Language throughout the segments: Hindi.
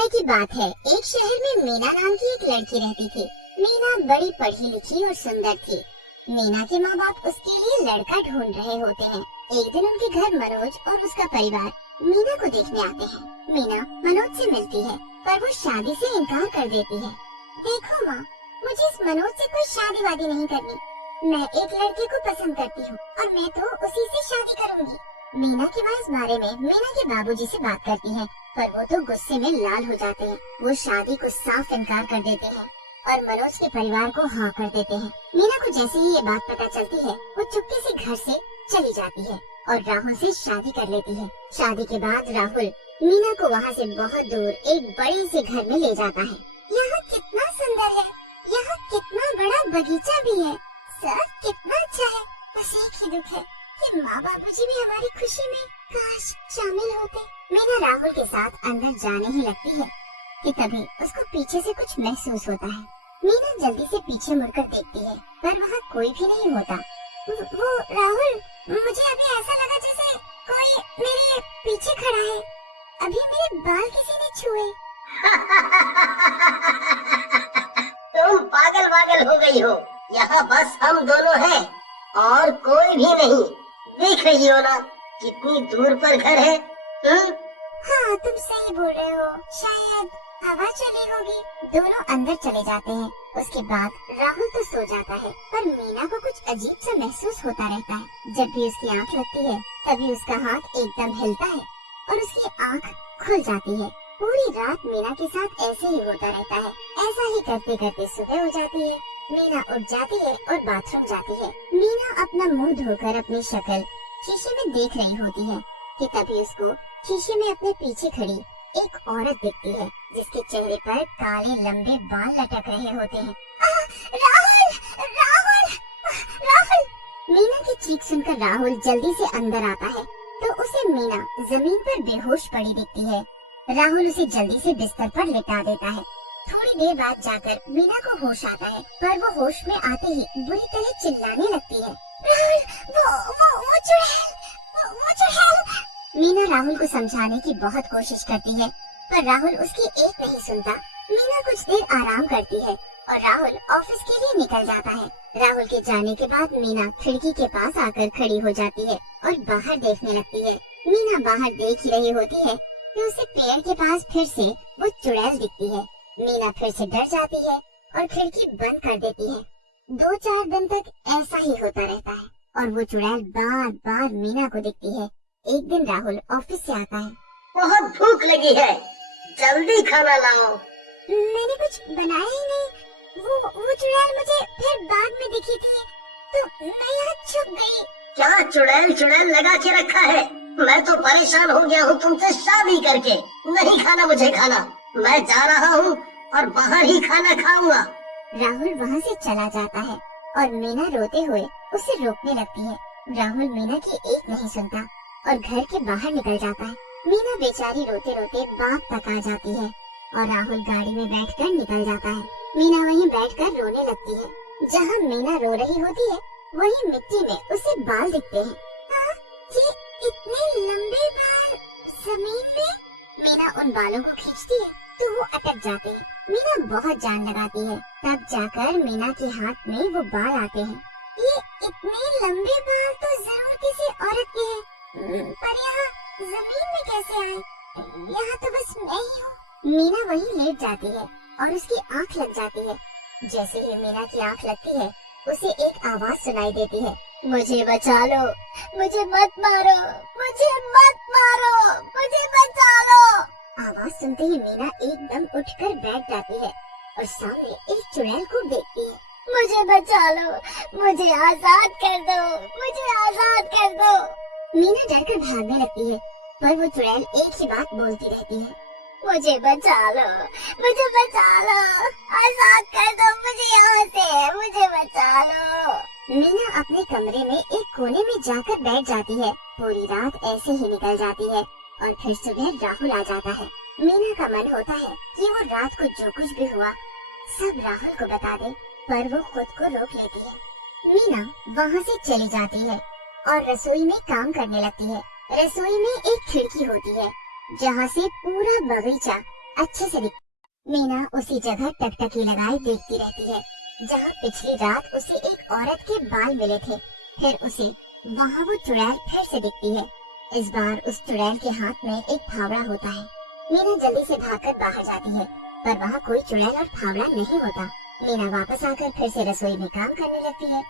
समय की बात है, एक शहर में मीना नाम की एक लड़की रहती थी। मीना बड़ी पढ़ी लिखी और सुंदर थी। मीना के माँ बाप उसके लिए लड़का ढूंढ रहे होते हैं। एक दिन उनके घर मनोज और उसका परिवार मीना को देखने आते हैं। मीना मनोज से मिलती है, पर वो शादी से इनकार कर देती है। देखो माँ, मुझे इस मनोज से कोई शादी वादी नहीं करनी। मैं एक लड़के को पसंद करती हूँ और मैं तो उसी से शादी करूँगी। मीना की माँ इस बारे में मीना के बाबूजी से बात करती है, पर वो तो गुस्से में लाल हो जाते हैं। वो शादी को साफ इनकार कर देते हैं और मनोज के परिवार को हाँ कर देते हैं। मीना को जैसे ही ये बात पता चलती है, वो चुपके से घर से चली जाती है और राहुल से शादी कर लेती है। शादी के बाद राहुल मीना को वहाँ से बहुत दूर एक बड़े से घर में ले जाता है। यहाँ कितना सुंदर है, यहाँ कितना बड़ा बगीचा भी है, सब कितना अच्छा है। बस एक ही दुख है कि माँ बाबूजी भी हमारी खुशी में काश शामिल होते। मीना राहुल के साथ अंदर जाने ही लगती है कि तभी उसको पीछे से कुछ महसूस होता है। मीना जल्दी से पीछे मुड़कर देखती है, पर वहाँ कोई भी नहीं होता। वो राहुल, मुझे अभी ऐसा लगा जैसे कोई मेरे पीछे खड़ा है। अभी मेरे बाल किसी ने छुए। तुम पागल पागल हो गई हो। यहाँ बस हम दोनों हैं और कोई भी नहीं। देख रही हो ना कितनी दूर पर घर है। हाँ, तुम सही बोल रहे हो, शायद हवा चली होगी। दोनों अंदर चले जाते हैं। उसके बाद राहुल तो सो जाता है, पर मीना को कुछ अजीब सा महसूस होता रहता है। जब भी उसकी आंख लगती है, तभी उसका हाथ एकदम हिलता है और उसकी आंख खुल जाती है। पूरी रात मीना के साथ ऐसे ही होता रहता है। ऐसा ही करते करते सुबह हो जाती है। मीना उठ जाती है और बाथरूम जाती है। मीना अपना मुंह धोकर अपनी शक्ल शीशे में देख रही होती है कि तभी उसको शीशे में अपने पीछे खड़ी एक औरत दिखती है, जिसके चेहरे पर काले लंबे बाल लटक रहे होते हैं। राहुल! राहुल! राहुल! मीना की चीख सुनकर राहुल जल्दी से अंदर आता है, तो उसे मीना जमीन पर बेहोश पड़ी दिखती है। राहुल उसे जल्दी से बिस्तर पर लिटा देता है। थोड़ी देर बाद जाकर मीना को होश आता है, पर वो होश में आते ही बुरी तरह चिल्लाने लगती है। वो चुड़ैल! मीना राहुल को समझाने की बहुत कोशिश करती है, पर राहुल उसकी एक नहीं सुनता। मीना कुछ देर आराम करती है और राहुल ऑफिस के लिए निकल जाता है। राहुल के जाने के बाद मीना खिड़की के पास आकर खड़ी हो जाती है और बाहर देखने लगती है। मीना बाहर देख ही रही होती है कि उसे पेड़ के पास फिर से वो चुड़ैल दिखती है। मीना फिर से डर जाती है और खिड़की बंद कर देती है। 2-4 दिन तक ऐसा ही होता रहता है और वो चुड़ैल बार बार मीना को दिखती है। एक दिन राहुल ऑफिस से आता है। बहुत भूख लगी है, जल्दी खाना लाओ। मैंने कुछ बनाया ही नहीं। वो चुड़ैल मुझे फिर बाद में दिखी थी, तो मैं यहाँ छुप गई। क्या चुड़ैल लगा के रखा है? मैं तो परेशान हो गया हूँ तुमसे शादी करके। नहीं खाना मुझे खाना, मैं जा रहा हूँ और बाहर ही खाना खाऊंगा। राहुल वहाँ से चला जाता है और मीना रोते हुए उसे रोकने लगती है। राहुल मीना की एक नहीं सुनता और घर के बाहर निकल जाता है। मीना बेचारी रोते रोते बाग तक आ जाती है और राहुल गाड़ी में बैठकर निकल जाता है। मीना वहीं बैठकर रोने लगती है। जहाँ मीना रो रही होती है, वहीं मिट्टी में उसे बाल दिखते हैं। ये इतने लंबे बाल जमीन में। मीना उन बालों को खींचती है तो वो अटक जाते हैं। मीना बहुत जान लगाती है, तब जाकर मीना के हाथ में वो बाल आते हैं। ये इतने लंबे बाल तो जरूर किसी औरत के हैं, पर यहाँ जमीन में कैसे आए? यहाँ तो बस मैं ही हूँ। मीना वहीं लेट जाती है और उसकी आँख लग जाती है। जैसे ही मीना की आँख लगती है, उसे एक आवाज सुनाई देती है। मुझे बचा लो, मुझे मत मारो, मुझे मत मारो, मुझे बचा लो। आवाज सुनते ही मीना एकदम उठकर बैठ जाती है और सामने एक चुड़ैल को देखती है। मुझे बचा लो, मुझे आजाद कर दो, मुझे आजाद कर दो। मीना डरकर भागने लगती है, पर वो चुड़ैल एक ही बात बोलती रहती है। मुझे बचा लो, मुझे बचा लो, आजाद कर दो मुझे यहाँ से, मुझे बचा लो। मीना अपने कमरे में एक कोने में जाकर बैठ जाती है। पूरी रात ऐसे ही निकल जाती है और फिर सुबह राहुल आ जाता है। मीना का मन होता है कि वो रात को जो कुछ भी हुआ सब राहुल को बता दे, पर वो खुद को रोक लेती है। मीना वहाँ से चली जाती है और रसोई में काम करने लगती है। रसोई में एक खिड़की होती है, जहाँ से पूरा बगीचा अच्छे से दिख। मीना उसी जगह टकटकी लगाए देखती रहती है जहाँ पिछली रात उसे एक औरत के बाल मिले थे। फिर उसे वहाँ वो चुड़ैल फिर से दिखती है। इस बार उस चुड़ैल के हाथ में एक फावड़ा होता है। मीना जल्दी से भागकर बाहर जाती है, पर वहाँ कोई चुड़ैल और फावड़ा नहीं होता। मीना वापस आकर फिर से रसोई में काम करने लगती है।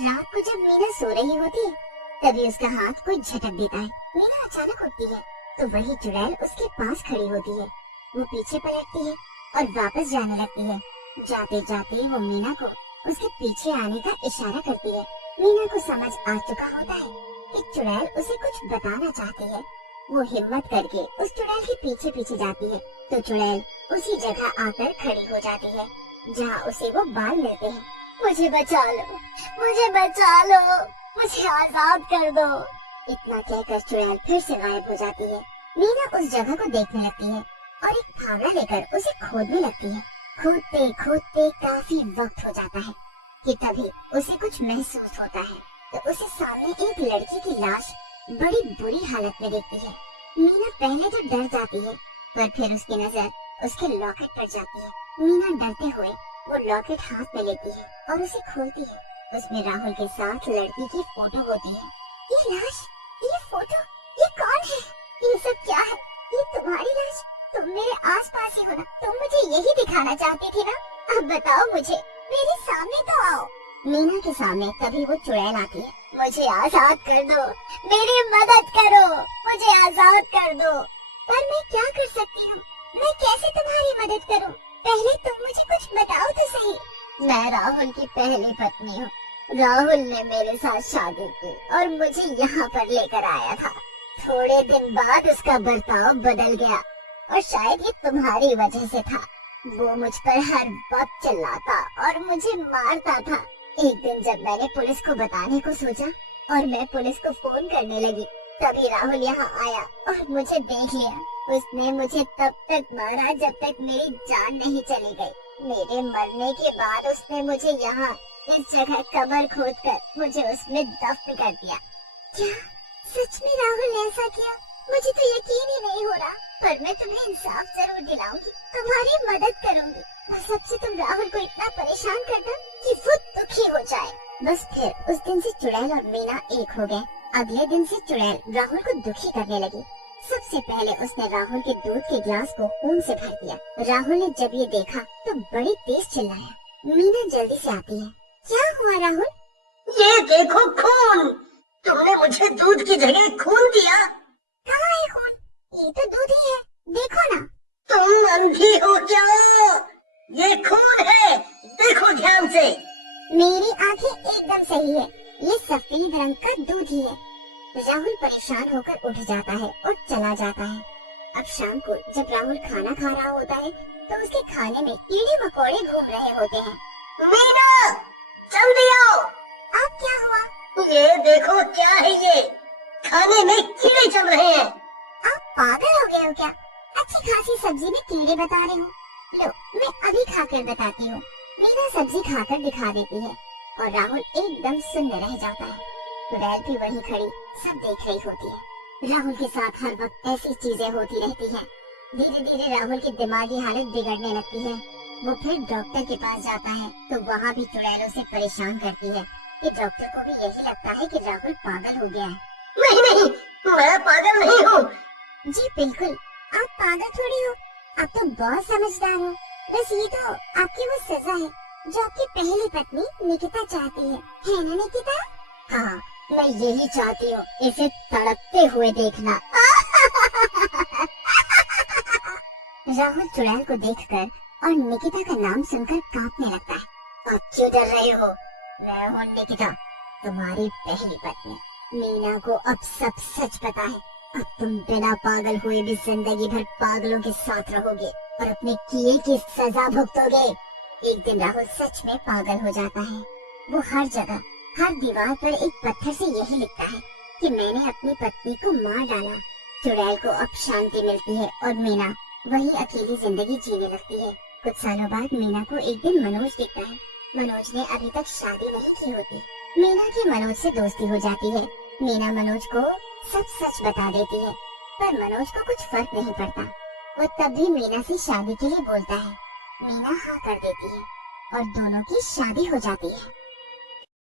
रात को जब मीना सो रही होती है, तभी उसका हाथ कोई झटक देता है। मीना अचानक उठती है तो वही चुड़ैल उसके पास खड़ी होती है। वो पीछे पलटती है और वापस जाने लगती है। जाते जाते वो मीना को उसके पीछे आने का इशारा करती है। मीना को समझ आ चुका होता है कि चुड़ैल उसे कुछ बताना चाहती है। वो हिम्मत करके उस चुड़ैल के पीछे पीछे जाती है तो चुड़ैल उसी जगह आकर खड़ी हो जाती है जहाँ उसे वो बाल मिलते हैं। मुझे बचा लो, मुझे बचा लो, मुझे आजाद कर दो। इतना कहकर चुड़ैल फिर से गायब हो जाती है। मीना उस जगह को देखने लगती है और एक फावड़ा लेकर उसे खोदने लगती है। खोदते खोदते काफी वक्त हो जाता है कि तभी उसे कुछ महसूस होता है तो उसे सामने एक लड़की की लाश बड़ी बुरी हालत में देखती है। मीना पहले तो डर जाती है, पर फिर उसकी नजर उसके लॉकेट पर जाती है। मीना डरते हुए वो लॉकेट हाथ में लेती है और उसे खोलती है। उसमें राहुल के साथ लड़की की फोटो होती है। ये लाश, ये फोटो, ये कौन है? ये सब क्या है? ये तुम्हारी लाश? तुम मेरे आसपास ही हो ना? तुम मुझे यही दिखाना चाहती थी ना? अब बताओ मुझे, मेरे सामने तो आओ। मीना के सामने तभी वो चुड़ैल आती है। मुझे आजाद कर दो, मेरी मदद करो, मुझे आजाद कर दो। पर मैं क्या कर सकती हूँ? मैं कैसे तुम्हारी मदद करूँ? पहले तुम मुझे कुछ बताओ तो सही। मैं राहुल की पहली पत्नी हूँ। राहुल ने मेरे साथ शादी की और मुझे यहाँ पर लेकर आया था। थोड़े दिन बाद उसका बर्ताव बदल गया और शायद ये तुम्हारी वजह से था। वो मुझ पर हर वक्त चिल्लाता और मुझे मारता था। एक दिन जब मैंने पुलिस को बताने को सोचा और मैं पुलिस को फोन करने लगी, तभी राहुल यहाँ आया और मुझे देख लिया। उसने मुझे तब तक मारा जब तक मेरी जान नहीं चली गई। मेरे मरने के बाद उसने मुझे यहाँ इस जगह कब्र खोदकर मुझे उसमें दफन कर दिया। क्या सच में राहुल ने ऐसा किया? मुझे तो यकीन ही नहीं हो रहा, पर मैं तुम्हें इंसाफ जरूर दिलाऊंगी, तुम्हारी मदद करूंगी। बस अब से तुम राहुल को इतना परेशान कर दो कि वो दुखी हो जाए। बस फिर उस दिन से चुड़ैल और मीना एक हो गए। अगले दिन से चुड़ैल राहुल को दुखी करने लगी। सबसे पहले उसने राहुल के दूध के गिलास को खून से भर दिया। राहुल ने जब ये देखा तो बड़ी तेज चिल्लाया। मीना जल्दी से आती है। क्या हुआ राहुल? ये देखो खून, तुमने मुझे दूध की जगह खून दिया। कहाँ है खून? ये तो दूध ही है, देखो ना। तुम अंधी हो क्या? ये खून है, देखो ध्यान से। मेरी आंखें एकदम सही है, ये सफेद रंग का दूध ही है। राहुल परेशान होकर उठ जाता है और चला जाता है। अब शाम को जब राहुल खाना खा रहा होता है तो उसके खाने में कीड़े मकोड़े घूम रहे होते हैं। मीना, जल्दी आओ। अब क्या हुआ? ये देखो क्या है ये? खाने में कीड़े चल रहे हैं। आप पागल हो गए हो क्या? अच्छी खासी सब्जी में कीड़े बता रहे हो? लो, मैं अभी खाकर बताती हूँ। मीना सब्जी खाकर दिखा देती है और राहुल एकदम सुन्न रह जाता है। चुड़ैल भी वहीं खड़ी सब देख रही होती है। राहुल के साथ हर वक्त ऐसी चीजें होती रहती हैं। धीरे धीरे राहुल की दिमागी हालत बिगड़ने लगती है। वो फिर डॉक्टर के पास जाता है तो वहाँ भी चुड़ैल उसे परेशान करती है कि डॉक्टर को भी यही लगता है कि राहुल पागल हो गया है। नहीं नहीं, मैं पागल नहीं हूँ। जी बिल्कुल, आप पागल थोड़ी हो, आप तो बहुत समझदार हो। बस ये तो आपकी वो सजा है जो आपकी पहली पत्नी निकिता चाहती है ना निकिता? हाँ, मैं यही चाहती हूँ, इसे तड़पते हुए देखना। राहुल चुड़ैल को देखकर और निकिता का नाम सुनकर कांपने लगता है। अब क्यों डर रहे हो? मैं हूँ निकिता, तुम्हारी पहली पत्नी। मीना को अब सब सच पता है। अब तुम बिना पागल हुए भी जिंदगी भर पागलों के साथ रहोगे और अपने किए की सजा भुगतोगे। एक दिन राहुल सच में पागल हो जाता है। वो हर जगह, हर दीवार पर एक पत्थर से यही लिखता है कि मैंने अपनी पत्नी को मार डाला। चुड़ैल को अब शांति मिलती है और मीना वही अकेली जिंदगी जीने लगती है। कुछ सालों बाद मीना को एक दिन मनोज दिखता है। मनोज ने अभी तक शादी नहीं की होती। मीना की मनोज से दोस्ती हो जाती है। मीना मनोज को सब सच बता देती है, पर मनोज को कुछ फर्क नहीं पड़ता। वो तब भी मीना से शादी के लिए बोलता है। मीना हाँ कर देती है और दोनों की शादी हो जाती है।